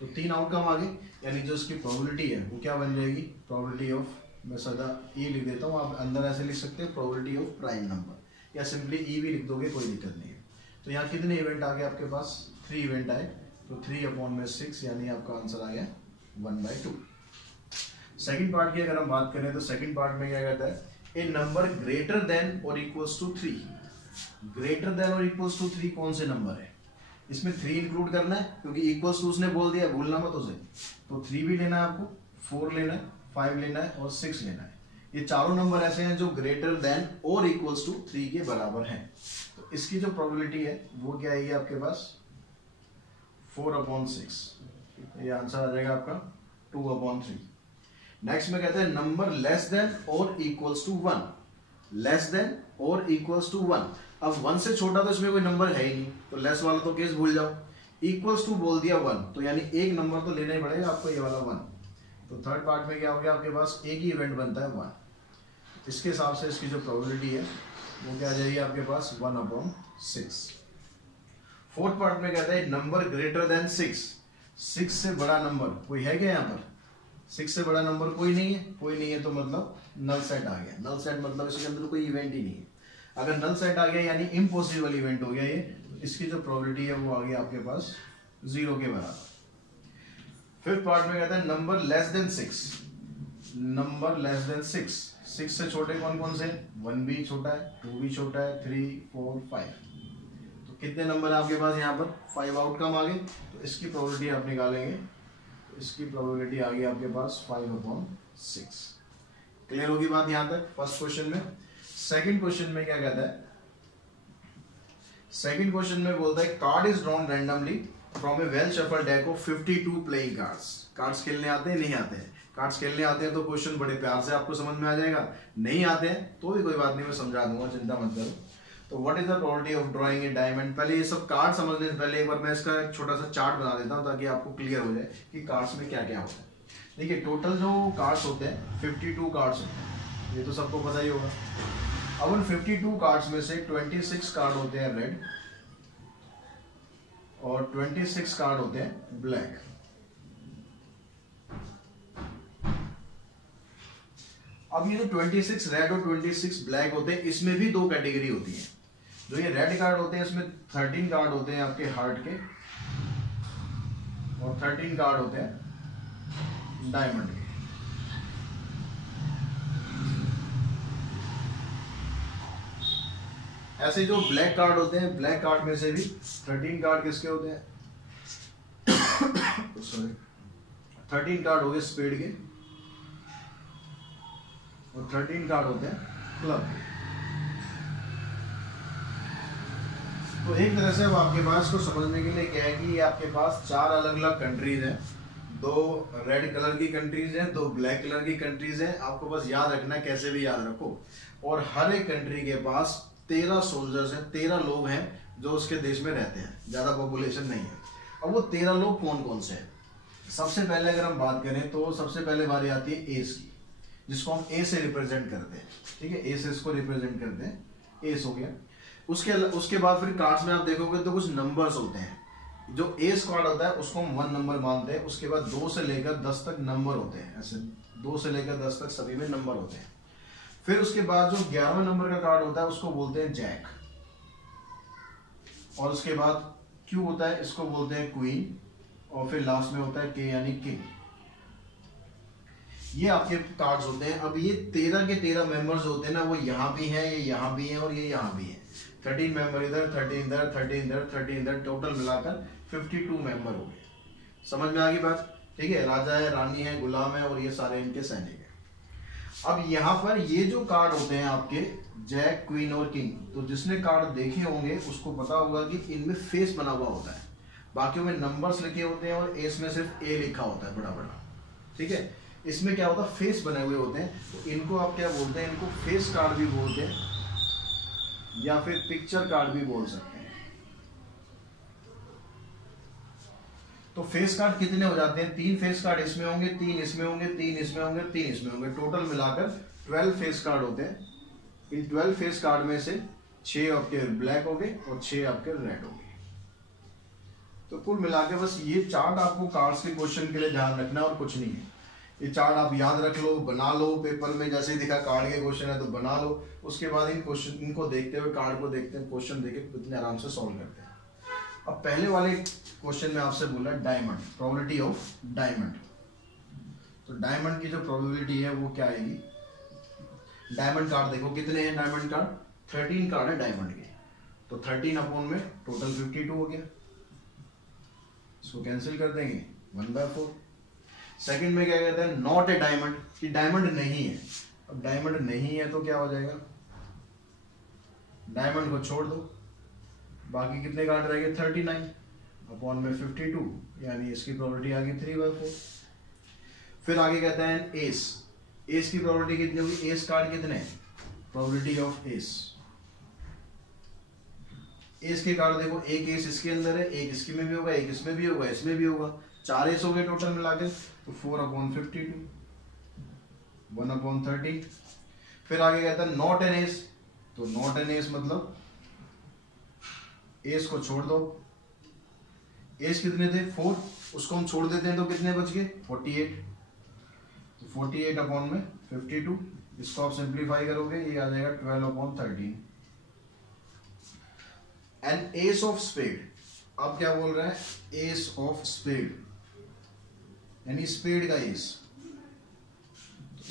तो 3 आउटकम आ गए, यानी जो इसकी प्रोबेबिलिटी है वो क्या बन जाएगी, प्रोबेबिलिटी ऑफ, मैं सदा ई लिख देता हूँ, आप अंदर ऐसे लिख सकते हैं प्रोबेबिलिटी ऑफ प्राइम नंबर या सिंपली ई भी लिख दोगे कोई दिक्कत नहीं है। तो यहाँ कितने इवेंट आ गए आपके पास 3 इवेंट आए, तो 3/6 यानी आपका आंसर आ गया 1/2। सेकंड पार्ट की अगर हम बात करें तो सेकंड पार्ट में क्या कहता है, ए नंबर ग्रेटर देन और इक्वल्स टू 3। ग्रेटर देन और इक्वल्स टू 3 कौन से नंबर है, इसमें 3 इंक्लूड करना है क्योंकि इक्वल्स टू उसने बोल दिया, भूलना मत उसे। तो 3 भी लेना है आपको, 4 लेना है, 5 लेना है और 6 लेना है। ये चारों नंबर ऐसे हैं जो ग्रेटर देन और इक्वल्स टू 3 के बराबर हैं। तो इसकी जो प्रोबेबिलिटी है वो क्या है आपके पास 4/6। ये आंसर आ जाएगा आपका 2/3। नेक्स्ट में कहते हैं नंबर लेस देन और इक्वल्स टू 1। लेस देन और इक्वल्स टू 1। अब 1 से छोटा तो इसमें कोई नंबर है ही नहीं, तो लेस वाला तो केस भूल जाओ। इक्वल्स टू बोल दिया 1, तो यानी एक नंबर तो लेना ही पड़ेगा आपको, ये वाला 1। तो थर्ड पार्ट में क्या हो गया आपके पास, एक ही इवेंट बनता है 1। इसके हिसाब से इसकी जो प्रोबेबिलिटी है वो क्या आ जाएगी आपके पास 1/6। फोर्थ पार्ट में कहता है नंबर ग्रेटर देन 6। 6 से बड़ा नंबर कोई है क्या यहाँ पर, 6 से बड़ा नंबर कोई नहीं है, कोई नहीं है तो मतलब नल सेट आ गया। नल सेट मतलब इसके अंदर कोई इवेंट ही नहीं है। अगर नल सेट आ गया यानी इम्पॉसिबल इवेंट हो गया ये, तो इसकी जो प्रोबेबिलिटी है वो आ गई आपके पास 0 के बराबर। फिफ्थ पार्ट में कहता है number less than 6। Number less than 6। 6 से छोटे कौन कौन से, 1 भी छोटा है, 2 भी छोटा है, 3 4 5। तो कितने नंबर है आपके पास यहाँ पर 5 आउटकम आ गए। तो इसकी प्रोबेबिलिटी आप निकालेंगे, तो इसकी प्रोबेबिलिटी आ गई आपके पास 5/6। क्लियर होगी बात यहाँ तक फर्स्ट क्वेश्चन में। सेकंड क्वेश्चन में क्या कहता है, सेकंड क्वेश्चन में बोलता है card is drawn randomly from A well shuffled deck of 52 playing cards. Cards खेलने आते हैं नहीं आते हैं, कार्ड्स खेलने आते हैं तो क्वेश्चन बड़े प्यार से आपको समझ में आ जाएगा, नहीं आते हैं तो भी कोई बात नहीं, मैं समझा दूंगा, चिंता मत करो। तो what is the probability of drawing A diamond. पहले ये सब कार्ड समझने से पहले एक बार मैं इसका एक छोटा सा चार्ट बना देता हूँ ताकि आपको क्लियर हो जाए कि कार्ड्स में क्या क्या होता है। देखिए टोटल जो कार्ड्स होते हैं 52 कार्ड्स होते हैं, ये तो सबको पता ही होगा। अब उन 52 कार्ड्स में से 26 कार्ड होते हैं रेड और 26 कार्ड होते हैं ब्लैक। अब ये जो 26 रेड और 26 ब्लैक होते हैं इसमें भी 2 कैटेगरी होती है। जो ये रेड कार्ड होते हैं इसमें 13 कार्ड होते हैं आपके हार्ट के और 13 कार्ड होते हैं डायमंड के। ऐसे जो ब्लैक कार्ड होते हैं, ब्लैक कार्ड में से भी 13 कार्ड किसके होते हैं 13 कार्ड हो गए स्पेड के और 13 कार्ड होते हैं क्लब के। तो एक तरह से अब आपके पास को समझने के लिए क्या है कि आपके पास 4 अलग अलग कंट्रीज हैं, 2 रेड कलर की कंट्रीज हैं, 2 ब्लैक कलर की कंट्रीज हैं। आपको बस याद रखना है, कैसे भी याद रखो। और हर एक कंट्री के पास 13 सोल्जर्स हैं, 13 लोग हैं जो उसके देश में रहते हैं, ज्यादा पॉपुलेशन नहीं है। अब वो 13 लोग कौन कौन से हैं, सबसे पहले अगर हम बात करें तो सबसे पहले बारी आती है एस की, जिसको हम ए से रिप्रेजेंट करते हैं। ठीक है, ए से इसको रिप्रेजेंट करते हैं, एस हो गया। उसके बाद फिर कार्ड्स में आप देखोगे तो कुछ नंबर्स होते हैं। जो एस कार्ड होता है उसको हम 1 नंबर मानते हैं। उसके बाद 2 से लेकर 10 तक नंबर होते हैं, ऐसे 2 से लेकर 10 तक सभी में नंबर होते हैं। फिर उसके बाद जो 11वें नंबर का कार्ड होता है उसको बोलते हैं जैक। और उसके बाद क्यू होता है, इसको बोलते हैं क्वीन। और फिर लास्ट में होता है के यानी किंग। ये आपके कार्ड्स होते हैं। अब ये 13 के 13 मेंबर्स होते हैं ना, वो यहाँ भी हैं, ये यहाँ भी हैं और ये यहाँ भी हैं। 13 मेंबर इधर, 13 इधर, 13 इधर, 13 इधर, टोटल मिलाकर 52 मेंबर हो गए। समझ में आ गई बात? ठीक है, राजा है, रानी है, गुलाम है और ये सारे इनके सैनिक हैं। अब यहाँ पर ये जो कार्ड होते हैं आपके जैक, क्वीन और किंग, तो जिसने कार्ड देखे होंगे उसको पता होगा कि इनमें फेस बना हुआ होता है, बाकियों में नंबर्स लिखे होते हैं और एस में सिर्फ ए लिखा होता है बड़ा बड़ा। ठीक है, इसमें क्या होता है, फेस बने हुए होते हैं। तो इनको आप क्या बोलते हैं, इनको फेस कार्ड भी बोलते हैं या फिर पिक्चर कार्ड भी बोल सकते हैं। तो फेस कार्ड कितने हो जाते हैं, 3 फेस कार्ड इसमें होंगे, 3 इसमें होंगे, 3 इसमें होंगे, 3 इसमें होंगे, टोटल मिलाकर 12 फेस कार्ड होते हैं। इन 12 फेस कार्ड में से 6 आपके ब्लैक हो गए और 6 आपके रेड हो गए। तो कुल मिला के बस ये चार्ट आपको कार्ड्स के क्वेश्चन के लिए ध्यान रखना और कुछ नहीं है। ये चार्ट आप याद रख लो, बना लो पेपर में, जैसे दिखा कार्ड के क्वेश्चन है तो बना लो। उसके बाद इन क्वेश्चन इनको देखते हुए, कार्ड को देखते हैं, क्वेश्चन देखे कितने आराम से सॉल्व करते हैं। अब पहले वाले क्वेश्चन में आपसे बोला डायमंड, प्रोबेबिलिटी ऑफ डायमंड। तो डायमंड की जो प्रोबेबिलिटी है वो क्या आएगी, डायमंड कार्ड देखो कितने हैं, डायमंड कार्ड 13 कार्ड है डायमंड के। तो 13 अपॉन में टोटल 52 हो गया, इसको कैंसिल कर देंगे 1/4। सेकंड में क्या कहते हैं, नॉट ए डायमंड, कि डायमंड नहीं है। अब डायमंड नहीं है तो क्या हो जाएगा, डायमंड को छोड़ दो, बाकी कितने कार्ड रह गए 39 अपॉन में 52, यानी इसकी प्रोबेबिलिटी आ गई 3/4। फिर आगे कहता है एस, एस की प्रोबेबिलिटी कितनी होगी, एस कार्ड कितने, प्रोबेबिलिटी ऑफ एस, एस के कार्ड देखो, एक एस इसके अंदर है, एक इसके में भी होगा, एक इसमें भी होगा, इसमें भी होगा, 4 एस हो गए टोटल मिलाकर। तो 4/52, 1/30। फिर आगे कहता है नॉट एन एस, तो नॉट एन एस मतलब एस को छोड़ दो, एस कितने थे 4, उसको हम छोड़ देते हैं तो कितने बच गए 48। तो 48 अपॉन में 52, इसको आप सिंप्लीफाई करोगे ये आ जाएगा 12/13। एन एस ऑफ स्पेड, अब क्या बोल रहा है, एस ऑफ स्पेड यानी स्पेड का एस।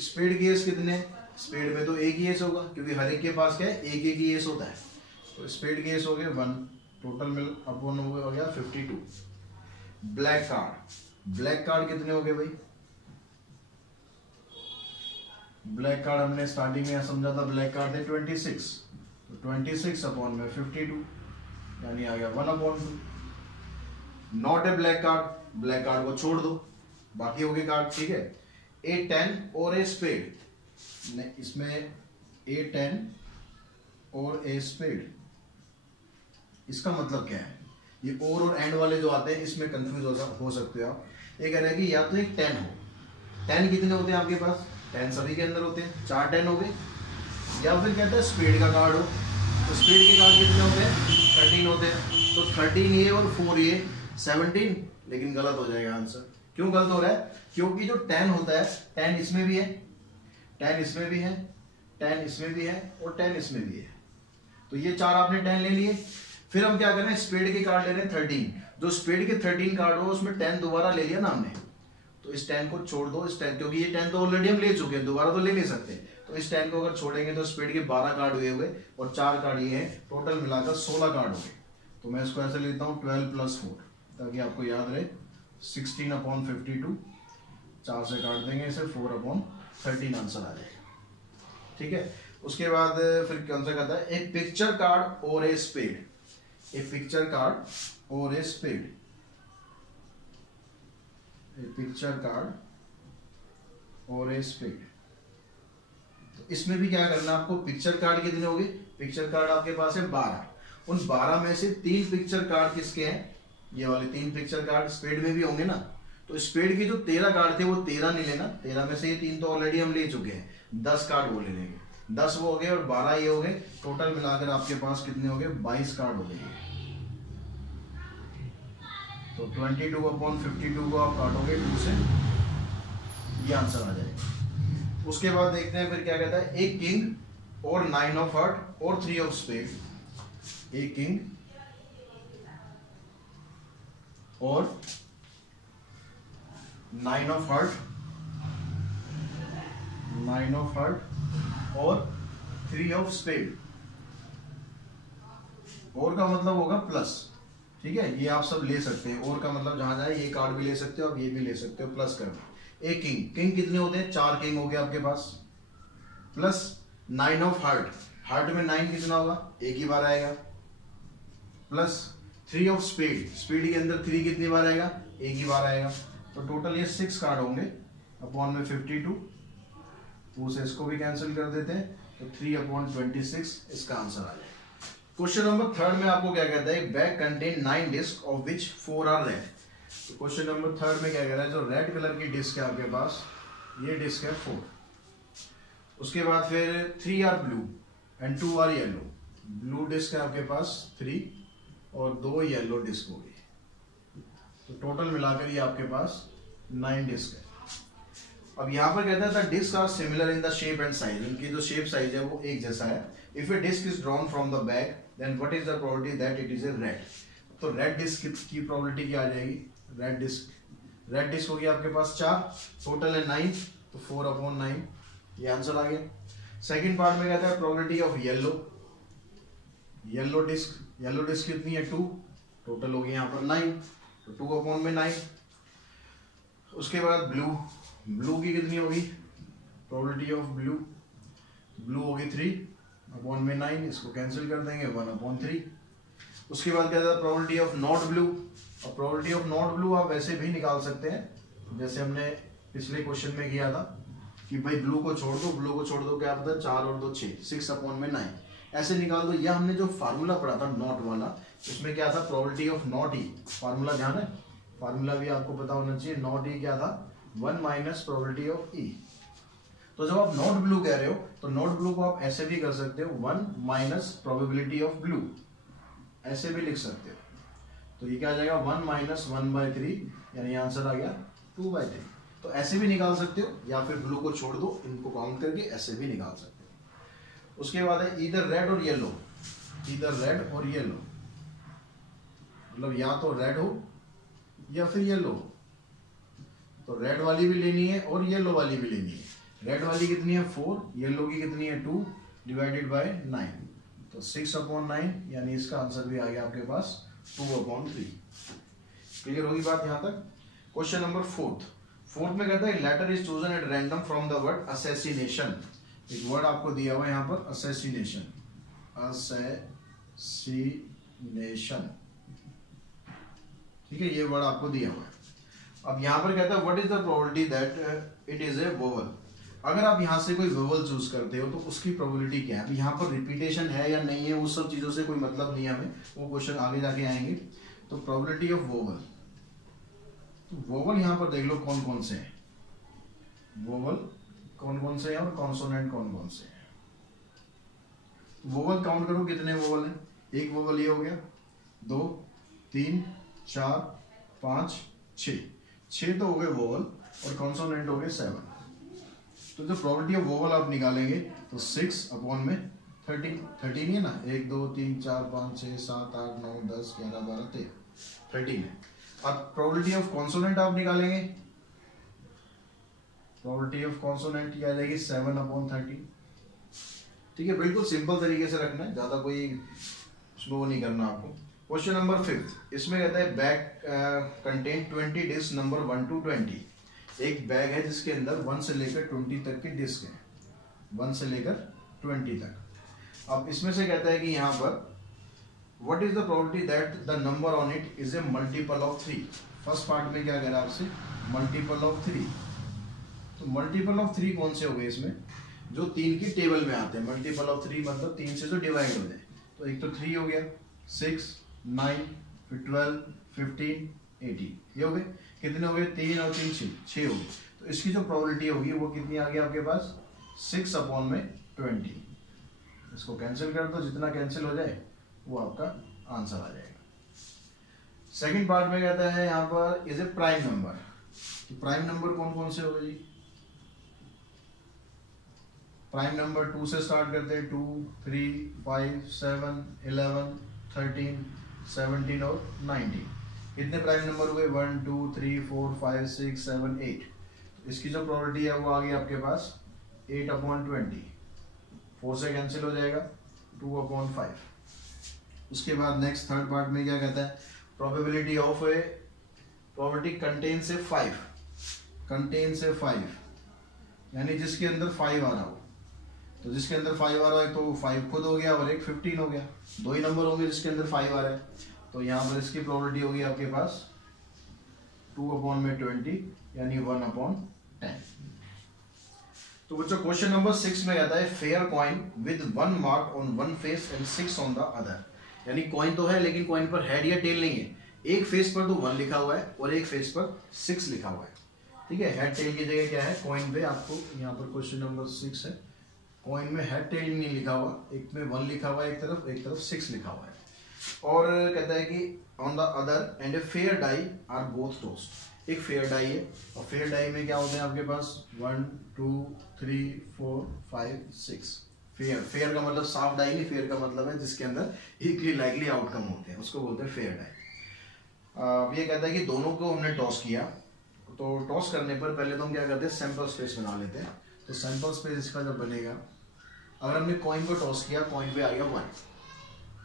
स्पेड के एस कितने, स्पेड में तो एक ही एस होगा क्योंकि हर एक के पास क्या है, एक एक ही एस होता है। तो स्पेड के एस हो गए 1, टोटल मिल अपॉन हो गया 52। ब्लैक कार्ड, ब्लैक कार्ड कितने हो गए भाई, ब्लैक कार्ड हमने स्टार्टिंग में समझा था, ब्लैक कार्ड थे 26, तो 26 अपॉन में 52 यानी आ गया 1/2। Not a black card, black card को छोड़ दो, बाकी हो गए कार्ड। ठीक है, A10 और ए स्पेड, इसमें A10 और ए स्पेड, इसका मतलब क्या है, ये और एंड वाले जो आते हैं इसमें कंफ्यूज हो सकते हो आप। ये कह रहे हैं कि या तो एक 10 हो, 10 कितने होते हैं आपके पास, 10 सभी के अंदर होते हैं, 4 10 हो गए, या फिर कहते हैं स्पेड का कार्ड हो, तो स्पेड के कार्ड कितने होते हैं 13 होते हैं। तो 13 ये और 4 ये 17, लेकिन गलत हो जाएगा आंसर। क्यों गलत हो रहा है, क्योंकि जो 10 होता है 10 इसमें भी है, 10 इसमें भी है, 10 इसमें भी है और 10 इसमें भी है। तो ये 4 आपने 10 ले लिए। फिर हम क्या कर रहे हैं, स्पेड के कार्ड ले रहे हैं 13, जो स्पेड के 13 कार्ड हो उसमें 10 दोबारा ले लिया ना हमने, तो इस 10 को छोड़ दो, इस 10 क्योंकि ये 10 तो ऑलरेडी हम ले चुके हैं, दोबारा तो ले नहीं सकते। तो इस 10 को अगर छोड़ेंगे तो स्पेड के 12 कार्ड हुए और 4 कार्ड ये हैं, टोटल मिलाकर 16 कार्ड हो गए। तो मैं इसको ऐसे लेता हूँ 12 + 4, ताकि आपको याद रहे 16/52, 4 से काट देंगे इसे, 4/13 आंसर आ जाएगा। ठीक है, उसके बाद फिर कौन सा कहता है, ए पिक्चर कार्ड और a spade, a picture card और a spade, a picture card और ए स्पेड। तो इसमें भी क्या करना है आपको, पिक्चर कार्ड कितने हो गए, पिक्चर कार्ड आपके पास है 12, उन 12 में से 3 पिक्चर कार्ड किसके हैं, ये वाले 3 पिक्चर कार्ड स्पेड में भी होंगे ना। तो स्पेड की जो 13 कार्ड थे वो 13 नहीं लेना, 13 में से ये 3 तो ऑलरेडी हम ले चुके हैं, 10 कार्ड वो ले लेंगे, 10 वो हो गए और 12 ये हो गए, टोटल मिलाकर आपके पास कितने हो गए 22 कार्ड हो गए। तो 22/52 को आप काटोगे 2 से, ये आंसर आ जाएगा। उसके बाद देखते हैं फिर क्या कहता है, एक किंग और 9 ऑफ हार्ट और 3 ऑफ स्पेड, एक किंग और 9 ऑफ हार्ट 9 ऑफ हार्ट और 3 ऑफ स्पेड। और का मतलब होगा प्लस, ठीक है, ये आप सब ले सकते हैं। और का मतलब जहां जाए, ये कार्ड भी ले सकते हो, आप ये भी ले सकते हो, प्लस करना। एक किंग, किंग कितने होते हैं, 4 किंग हो गए आपके पास, प्लस 9 ऑफ हार्ट, हार्ट में 9 कितना होगा, एक ही बार आएगा, प्लस 3 ऑफ स्पेड, स्पेड के अंदर 3 कितनी बार आएगा, एक ही बार आएगा। तो टोटल ये 6 कार्ड होंगे, अपॉन में 52, तो उसे इसको भी कैंसिल कर देते हैं, तो 3/26 इसका आंसर आ जाएगा। क्वेश्चन नंबर 3 में आपको क्या कहता है, bag contain 9 disc of which 4 are red. तो क्वेश्चन नंबर 3 में क्या कह रहा है, जो रेड कलर की डिस्क है आपके पास, ये डिस्क है 4, उसके बाद फिर 3 are blue and 2 are yellow, blue disc है आपके पास 3 और 2 येलो डिस्क हो गई, तो टोटल मिलाकर ये आपके पास 9 डिस्क है। अब यहाँ पर कहता है disc are similar in the shape and size, इनकी जो शेप साइज है वो एक जैसा है। If a disc is drawn from the bag then what is the probability that it is a red. तो रेड डिस्क की प्रोबेबिलिटी क्या आ जाएगी, रेड डिस्क होगी आपके पास 4, टोटल है 9, तो 4/9, ये आंसर आ गया। सेकंड पार्ट में कहता है प्रोबेबिलिटी ऑफ येलो डिस्क कितनी है 2, टोटल हो गया यहाँ पर 9, तो 2/9। उसके बाद ब्लू की कितनी होगी, प्रोबेबिलिटी ऑफ ब्लू होगी 3/9, इसको कैंसिल कर देंगे 1/3। उसके बाद क्या था प्रोबेबिलिटी ऑफ नॉट ब्लू, और प्रोबेबिलिटी ऑफ नॉट ब्लू आप वैसे भी निकाल सकते हैं, जैसे हमने पिछले क्वेश्चन में किया था कि भाई ब्लू को छोड़ दो क्या पता 4 और 2 6, 6/9 ऐसे निकाल दो। या हमने जो फार्मूला पढ़ा था नॉट वाला, उसमें क्या था probability of not E, formula ध्यान है, फार्मूला भी आपको पता होना चाहिए, नॉट ई क्या था 1 माइनस प्रोबेबिलिटी ऑफ ई। तो जब आप नॉट ब्लू कह रहे हो तो नॉट ब्लू को आप ऐसे भी कर सकते हो 1 माइनस प्रोबेबिलिटी ऑफ ब्लू, ऐसे भी लिख सकते हो। तो ये क्या आ जाएगा 1 माइनस 1/3, यानी आंसर आ गया 2/3। तो ऐसे भी निकाल सकते हो, या फिर ब्लू को छोड़ दो, इनको काउंट करके ऐसे भी निकाल सकते हो। उसके बाद है इधर रेड और येलो, मतलब या तो रेड हो या फिर येलो हो। तो रेड वाली भी लेनी है और येलो वाली भी लेनी है। रेड वाली कितनी है 4, येलो की कितनी है 2 डिवाइडेड बाय 9, तो 6/9, यानी इसका आंसर भी आ गया आपके पास 2/3। क्लियर होगी बात यहाँ तक। क्वेश्चन नंबर 4 में कहता है letter is chosen at random from the word assassination. एक वर्ड आपको दिया हुआ है यहाँ पर असैसिनेशन, ठीक है, ये वर्ड आपको दिया हुआ है। अब यहाँ पर कहता है what is the probability that it is A vowel. अगर आप यहाँ से कोई वोवल चूज करते हो तो उसकी प्रोबेबिलिटी क्या है। अब यहाँ पर रिपीटेशन है या नहीं है, उस सब चीजों से कोई मतलब नहीं है हमें, वो क्वेश्चन आगे जाके आएंगे। तो प्रोबेबिलिटी ऑफ वोवल, तो वोवल यहाँ पर देख लो कौन कौन से हैं, वोवल कौन कौन से हैं और कॉन्सोनेंट कौन कौन से हैं। वोवल काउंट करो कितने वोवल हैं, एक वोवल ये हो गया, 2 3 4 5 6 तो हो गए वोवल, और कॉन्सोनेंट हो गए 7। तो जो प्रोबेबिलिटी ऑफ वोवल आप निकालेंगे तो 6/13 ही है ना, 1 2 3 4 5 6 7 8 9 10 11 12 13 है। अब प्रोबेबिलिटी ऑफ कॉन्सोनेंट आप निकालेंगे, प्रोबेबिलिटी ऑफ कॉन्सोनेंट क्या आ जाएगी 7/13। ठीक है, बिल्कुल सिंपल तरीके से रखना है, ज्यादा कोई उसमें वो नहीं करना आपको। क्वेश्चन नंबर 5, इसमें कहता है bag contain 20 disc number 1 to 20। एक बैग है जिसके अंदर 1 से लेकर 20 तक की डिस्क है, 1 से लेकर 20 तक। अब इसमें से कहता है कि यहाँ पर what is the probability that the number on it is A multiple of 3। First part में क्या कह रहा है आपसे, मल्टीपल ऑफ 3। तो मल्टीपल ऑफ 3 कौन से हो गए इसमें, जो 3 की टेबल में आते हैं। मल्टीपल ऑफ 3 मतलब 3 से जो डिवाइड हो जाए। तो एक तो 3 हो गया, 6 9 फिर 12 15 18, ये हो गए। कितने हो गए 3 और 3 6 हो गए। तो इसकी जो प्रोबेबिलिटी होगी वो कितनी आ गई आपके पास 6/20। इसको कैंसिल कर दो, जितना कैंसिल हो जाए वो आपका आंसर आ जाएगा। सेकंड पार्ट में कहता है यहाँ पर इज ए प्राइम नंबर। तो प्राइम नंबर कौन कौन से हो गए जी, प्राइम नंबर 2 से स्टार्ट करते हैं, 2 3 5 7 11 13 17 और 19। कितने प्राइम नंबर हुए 1 2 3 4 5 6 7 8। इसकी जो प्रोबेबिलिटी है वो आ गई आपके पास 8/20, 4 से कैंसिल हो जाएगा, 2/5। उसके बाद नेक्स्ट थर्ड पार्ट में क्या कहता है, probability of A probability contain से 5 यानी जिसके अंदर 5 आ रहा हो। तो जिसके अंदर 5 आ रहा है तो 5 खुद हो गया और एक 15 हो गया, दो ही नंबर होंगे जिसके अंदर 5 आ रहा है। तो यहाँ पर इसकी प्रोबेबिलिटी होगी आपके पास 2/20 यानी 1/10। तो बच्चों क्वेश्चन नंबर 6 में कहता है fair coin with 1 mark on one face and 6 on the other. यानी कॉइन तो है लेकिन कॉइन पर हेड या टेल नहीं है, एक फेस पर तो 1 लिखा हुआ है और एक फेस पर 6 लिखा हुआ है। ठीक है, हेड टेल की जगह क्या है कॉइन पे, आपको यहाँ पर क्वेश्चन नंबर 6 है, कॉइन में हेड टेल नहीं लिखा हुआ, एक में 1 लिखा हुआ है एक तरफ 6 लिखा हुआ है। और कहता है कि on the other end a fair die are both tossed. एक फेयर डाई है और फेयर डाई में क्या होते हैं आपके पास 1 2 3 4 5 6। फेयर का मतलब साफ डाई नहीं, फेयर का मतलब है जिसके अंदर इक्वली लाइकली आउटकम होते हैं, उसको बोलते हैं फेयर डाई। ये कहता है कि दोनों को हमने टॉस किया, तो टॉस करने पर पहले तो हम क्या करते हैं सैंपल स्पेस बना लेते हैं। तो सैंपल स्पेस इसका जब बनेगा, अगर हमने कॉइन को टॉस किया, कॉइन पे आ गया 1।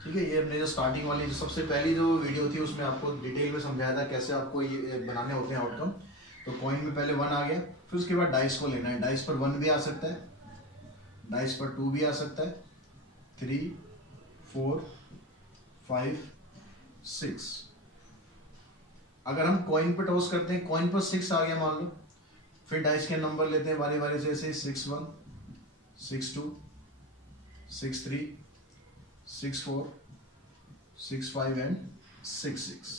ठीक है, ये अपने जो स्टार्टिंग वाली जो सबसे पहली जो वीडियो थी उसमें आपको डिटेल में समझाया था कैसे आपको ये बनाने होते हैं आउटकम। तो कॉइन में पहले 1 आ गया, फिर उसके बाद डाइस को लेना है, डाइस पर 1 भी आ सकता है, डाइस पर 2 भी आ सकता है, 3 4 5 6। अगर हम कॉइन पर टॉस करते हैं, कॉइन पर 6 आ गया मान लो, फिर डाइस के नंबर लेते हैं बारी बारी से, ऐसे 6 1 6 2 6 3 6 4 6 5 एंड 6 6।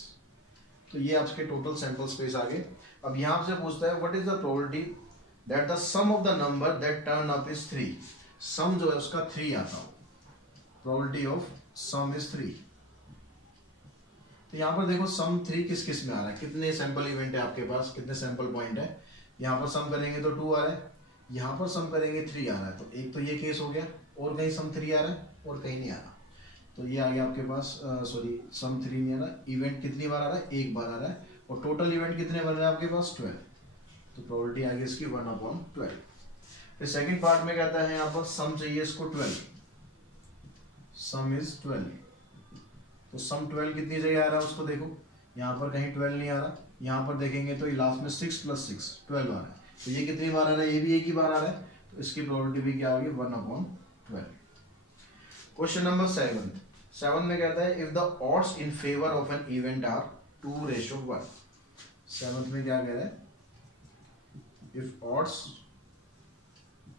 तो ये आपके टोटल सैंपल स्पेस आ गए। अब यहाँ से पूछता है what is the probability that the sum of the number that turn up is 3। Sum जो है उसका 3 आता हो, प्रोबेबिलिटी ऑफ सम इज 3। तो यहाँ पर देखो सम 3 किस किस में आ रहा है, कितने सैंपल इवेंट है आपके पास, कितने सैंपल पॉइंट है। यहाँ पर सम करेंगे तो 2 आ रहा है, यहाँ पर सम करेंगे 3 आ रहा है। तो एक तो ये केस हो गया, और कहीं सम 3 आ रहा है और कहीं नहीं आ रहा। तो ये आ गया आपके पास सॉरी सम 3 नहीं आ रहा। इवेंट कितनी बार आ रहा है, एक बार आ रहा है, और टोटल इवेंट कितने बन रहे हैं आपके पास 12। तो प्रोबेबिलिटी आ गई इसकी 1/12। फिर सेकंड पार्ट में कहता है यहाँ पर सम चाहिए इसको 12, सम इज 12। तो सम 12 कितनी जगह आ रहा है उसको देखो, यहाँ पर कहीं 12 नहीं आ रहा, यहाँ पर देखेंगे तो ये लास्ट में 6 + 6 12 आ रहा है। तो ये कितनी बार आ रहा है, ये भी एक ही बार आ रहा है, तो इसकी प्रोबेबिलिटी भी क्या आ गई 1/12। क्वेश्चन नंबर 7 में कहता है if the odds in favour of an event are 2:1। 7th में क्या कह रहा है, if odds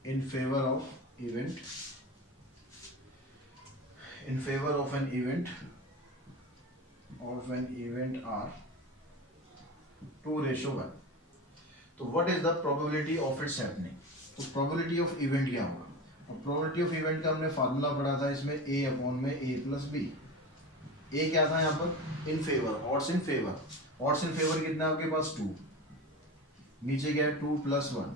in favour of event are 2:1, तो what is the probability of its happening. तो प्रोबेबिलिटी ऑफ इवेंट क्या होगा, और प्रोबेबिलिटी ऑफ इवेंट का हमने फार्मूला पढ़ा था इसमें A/A + B। ए क्या था यहाँ पर in favour, odds in favour. Odds in favour कितना है आपके पास 2, नीचे क्या है 2 + 1,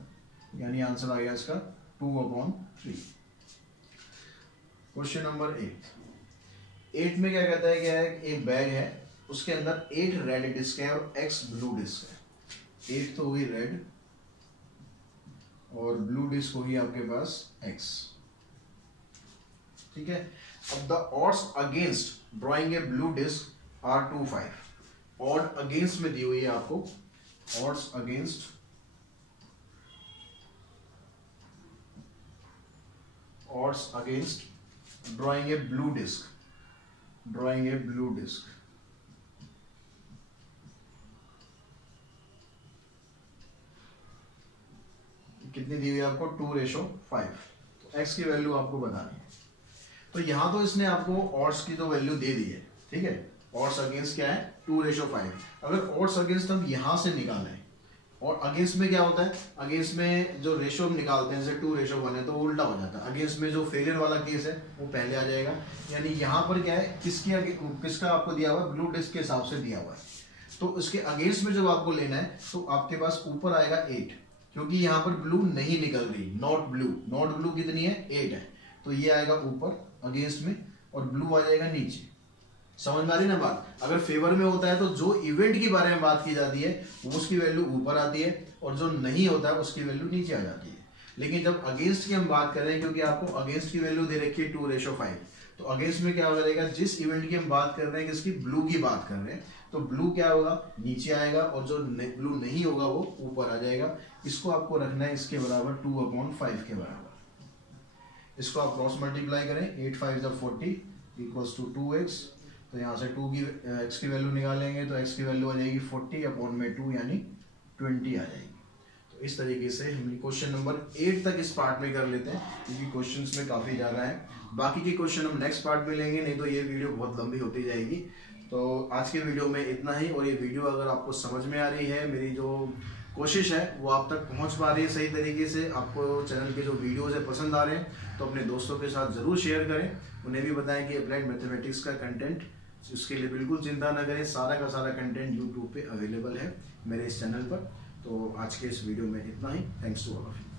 यानी आंसर आ गया इसका 2/3। क्वेश्चन नंबर 8 में क्या कहता है, क्या है एक बैग है, उसके अंदर 8 रेड डिस्क है और X ब्लू डिस्क है। 8 तो होगी रेड और ब्लू डिस्क होगी आपके पास X। ठीक है, अब the odds against drawing a blue disc are 2/5। Odd against में दी हुई है आपको, odds against drawing a blue disc, कितनी दी हुई है आपको 2:5। तो x की वैल्यू आपको बतानी है। तो यहां तो इसने आपको ऑड्स की तो वैल्यू दे दी है, ठीक है, ऑड्स अगेंस्ट क्या है 2:5। अगर ऑड्स अगेंस्ट हम यहां से निकालें, और अगेंस्ट में क्या होता है, अगेंस्ट में जो रेशो हम निकालते हैं जैसे 2:1 है तो वो उल्टा हो जाता है। अगेंस्ट में जो फेलियर वाला केस है वो पहले आ जाएगा, यानी यहाँ पर क्या है किसका आपको दिया हुआ है, ब्लू डिस्क के हिसाब से दिया हुआ है। तो इसके अगेंस्ट में जब आपको लेना है तो आपके पास ऊपर आएगा 8, क्योंकि यहाँ पर ब्लू नहीं निकल रही, नॉट ब्लू कितनी है 8 है, तो ये आएगा ऊपर अगेंस्ट में और ब्लू आ जाएगा नीचे। समझ में आ रही ना बात। अगर फेवर में होता है तो जो इवेंट के बारे में बात की जाती है वो उसकी वैल्यू ऊपर आती है, और जो नहीं होता है उसकी वैल्यू नीचे आ जाती है। लेकिन जब अगेंस्ट की हम बात करें, क्योंकि आपको अगेंस्ट की वैल्यू दे रखी है 2:5, तो अगेंस्ट में क्या करेगा, जिस इवेंट की हम बात कर रहे हैं, किसकी, ब्लू की बात कर रहे हैं, तो ब्लू क्या होगा, नीचे आएगा, और जो ब्लू नहीं होगा वो ऊपर आ जाएगा। इसको आपको रखना है इसके बराबर 2/5 के बराबर। इसको आप क्रॉस मल्टीप्लाई करें, 8 5 40 इक्वल्स टू 2x। तो यहाँ से 2 की x की वैल्यू निकालेंगे तो x की वैल्यू आ जाएगी 40/2 यानी 20 आ जाएगी। तो इस तरीके से हम क्वेश्चन नंबर 8 तक इस पार्ट में कर लेते हैं, क्योंकि क्वेश्चंस में काफ़ी ज़्यादा है। बाकी के क्वेश्चन हम नेक्स्ट पार्ट में लेंगे, नहीं तो ये वीडियो बहुत लंबी होती जाएगी। तो आज के वीडियो में इतना ही, और ये वीडियो अगर आपको समझ में आ रही है, मेरी जो कोशिश है वो आप तक पहुंच पा रही है सही तरीके से, आपको चैनल के जो वीडियोस है पसंद आ रहे हैं, तो अपने दोस्तों के साथ ज़रूर शेयर करें, उन्हें भी बताएं कि अप्लाइड मैथमेटिक्स का कंटेंट, उसके लिए बिल्कुल चिंता न करें, सारा का सारा कंटेंट यूट्यूब पे अवेलेबल है मेरे इस चैनल पर। तो आज के इस वीडियो में इतना ही। Thanks to all of you.